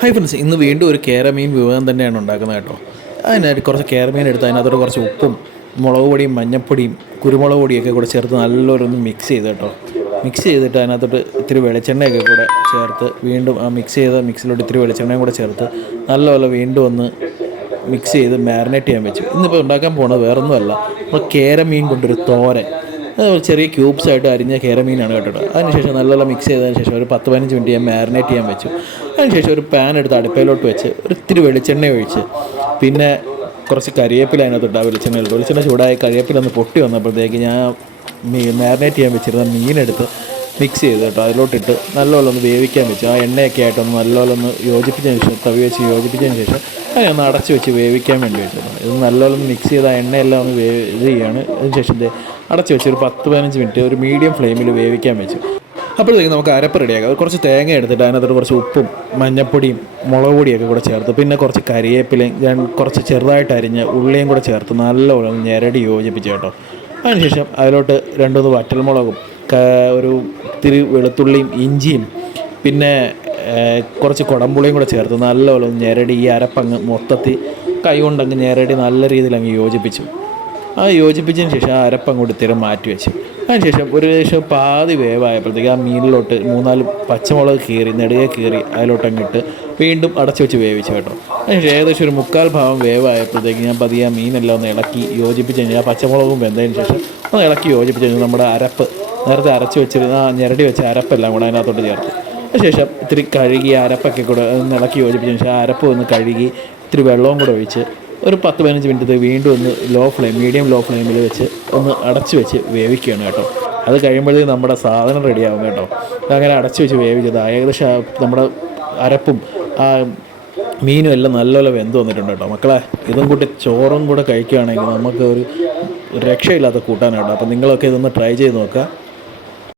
Hi friends, ഇന്ന് വീണ്ടും ഒരു കേരമീൻ വിഭവം തന്നെയാണ് ഉണ്ടാക്കുന്നത് കേട്ടോ. അതിനായിട്ട് കുറച്ച് കേരമീൻ എടുത്ത് അതിനകത്തോട്ട് കുറച്ച് ഉപ്പും മുളക് പൊടിയും മഞ്ഞൾപ്പൊടിയും കുരുമുളക് പൊടിയൊക്കെ കൂടെ ചേർത്ത് നല്ലൊരൊന്ന് മിക്സ് ചെയ്ത് കേട്ടോ. മിക്സ് ചെയ്തിട്ട് അതിനകത്തോട്ട് ഇത്തിരി വെളിച്ചെണ്ണയൊക്കെ കൂടെ ചേർത്ത് വീണ്ടും ആ മിക്സ് ചെയ്ത മിക്സിലോട്ട് ഇത്തിരി വെളിച്ചെണ്ണയും കൂടെ ചേർത്ത് നല്ലപോലെ വീണ്ടും ഒന്ന് മിക്സ് ചെയ്ത് മാരിനേറ്റ് ചെയ്യാൻ വെച്ചു. ഇന്നിപ്പോൾ ഉണ്ടാക്കാൻ പോകുന്നത് വേറൊന്നുമല്ല, നമ്മൾ കേരമീൻ കൊണ്ടൊരു തോരൻ. അത് ചെറിയ ക്യൂബ്സ് ആയിട്ട് അരിഞ്ഞ കേരമീനാണ് കേട്ടോ. അതിനുശേഷം നല്ലപോലെ മിക്സ് ചെയ്തതിന് ശേഷം ഒരു 10-15 മിനിറ്റ് ഞാൻ മാരിനേറ്റ് ചെയ്യാൻ വെച്ചു. അതിനുശേഷം ഒരു പാൻ എടുത്ത് അടുപ്പയിലോട്ട് വെച്ച് ഒരു ഇത്തിരി വെളിച്ചെണ്ണ ഒഴിച്ച് പിന്നെ കുറച്ച് കരിവേപ്പില അതിനകത്തോട്ട് ആ വെളിച്ചെണ്ണ ചൂടായി കരിവേപ്പില ഒന്ന് പൊട്ടി വന്നപ്പോഴത്തേക്ക് ഞാൻ മാരിനേറ്റ് ചെയ്യാൻ വെച്ചിരുന്ന മീനെടുത്ത് മിക്സ് ചെയ്ത് കേട്ടോ അതിലോട്ടിട്ട് നല്ലപോലെ ഒന്ന് വേവിക്കാൻ വെച്ചു. ആ എണ്ണയൊക്കെ ആയിട്ടൊന്ന് നല്ലപോലെ ഒന്ന് യോജിപ്പിച്ചതിന് ശേഷം തവി വെച്ച് യോജിപ്പിച്ചതിന് ശേഷം അതിനെ ഒന്ന് അടച്ച് വെച്ച് വേവിക്കാൻ വേണ്ടി വെച്ചിരുന്നു. ഇത് നല്ലപോലെ ഒന്ന് മിക്സ് ചെയ്ത് ആ എണ്ണയെല്ലാം ഒന്ന് ഇത് ചെയ്യുകയാണ്. അതിനുശേഷം അടച്ച് വെച്ച് ഒരു 10-15 മിനിറ്റ് ഒരു മീഡിയം ഫ്ലെയിമിൽ വേവിക്കാൻ വെച്ചു. അപ്പോഴത്തേക്കും നമുക്ക് അരപ്പ് റെഡിയാക്കാം. കുറച്ച് തേങ്ങ എടുത്തിട്ട് അതിനകത്തോട്ട് കുറച്ച് ഉപ്പും മഞ്ഞൾപ്പൊടിയും മുളക് പൊടിയൊക്കെ കൂടെ ചേർത്ത് പിന്നെ കുറച്ച് കരിവേപ്പിലയും കുറച്ച് ചെറുതായിട്ട് അരിഞ്ഞ ഉള്ളിയും കൂടെ ചേർത്ത് നല്ലപോലെ ഞെരടി യോജിപ്പിച്ച് കേട്ടോ. അതിനുശേഷം അതിലോട്ട് 2-3 വറ്റൽമുളകും ഒരു ഇത്തിരി വെളുത്തുള്ളിയും ഇഞ്ചിയും പിന്നെ കുറച്ച് കുടംപുളിയും കൂടെ ചേർത്ത് നല്ലപോലെ ഞെരടി ഈ അരപ്പങ്ങ് മൊത്തത്തിൽ കൈ കൊണ്ടങ്ങ് ഞെരടി നല്ല രീതിയിൽ അങ്ങ് യോജിപ്പിച്ചു. ആ യോജിപ്പിച്ചതിന് ശേഷം ആ അരപ്പങ്ങോട്ട് ഇത്തിരി മാറ്റി വെച്ചു. അതിനുശേഷം ഒരു ശേഷം പാതി വേവായപ്പോഴത്തേക്ക് ആ മീനിലോട്ട് 3-4 പച്ചമുളക് കീറി നെടുകെ കീറി അതിലോട്ടങ്ങിട്ട് വീണ്ടും അടച്ചു വെച്ച് വേവിച്ചു കേട്ടോ. അതിനുശേഷം ഏകദേശം ഒരു 1/4 ഭാഗം വേവായപ്പോഴത്തേക്ക് ഞാൻ പതിയെ ആ മീനെല്ലാം ഒന്ന് ഇളക്കി യോജിപ്പിച്ച് കഴിഞ്ഞാൽ ആ പച്ചമുളകും വെന്തതിന് ശേഷം ഒന്ന് ഇളക്കി യോജിപ്പിച്ച് കഴിഞ്ഞാൽ നമ്മുടെ അരപ്പ് നേരത്തെ അരച്ച് വെച്ചിരുന്ന ആ ഞെരടി വെച്ച അരപ്പെല്ലാം കൂടെ അതിനകത്തോട്ട് ചേർത്ത് അതിനുശേഷം ഇത്തിരി കഴുകി അരപ്പൊക്കെ കൂടെ ഒന്ന് ഇളക്കി യോജിപ്പിച്ചതിന് ശേഷം ആ അരപ്പ് ഒന്ന് കഴുകി ഇത്തിരി വെള്ളവും കൂടെ ഒഴിച്ച് ഒരു 10-15 മിനിറ്റ് വീണ്ടും ഒന്ന് മീഡിയം ലോ ഫ്ലെയിമിൽ വെച്ച് ഒന്ന് അടച്ച് വെച്ച് വേവിക്കുകയാണ് കേട്ടോ. അത് കഴിയുമ്പോഴത്തേക്ക് നമ്മുടെ സാധനം റെഡിയാവും കേട്ടോ. അങ്ങനെ അടച്ച് വെച്ച് വേവിച്ചത് ഏകദേശം നമ്മുടെ അരപ്പും ആ മീനും എല്ലാം നല്ലപോലെ വെന്ത് വന്നിട്ടുണ്ട് കേട്ടോ. മക്കളെ, ഇതും കൂട്ടി ചോറും കൂടെ കഴിക്കുകയാണെങ്കിൽ നമുക്ക് ഒരു രക്ഷയില്ലാത്ത കൂട്ടാനാണ് കേട്ടോ. അപ്പോൾ നിങ്ങളൊക്കെ ഇതൊന്ന് ട്രൈ ചെയ്ത് നോക്കുക.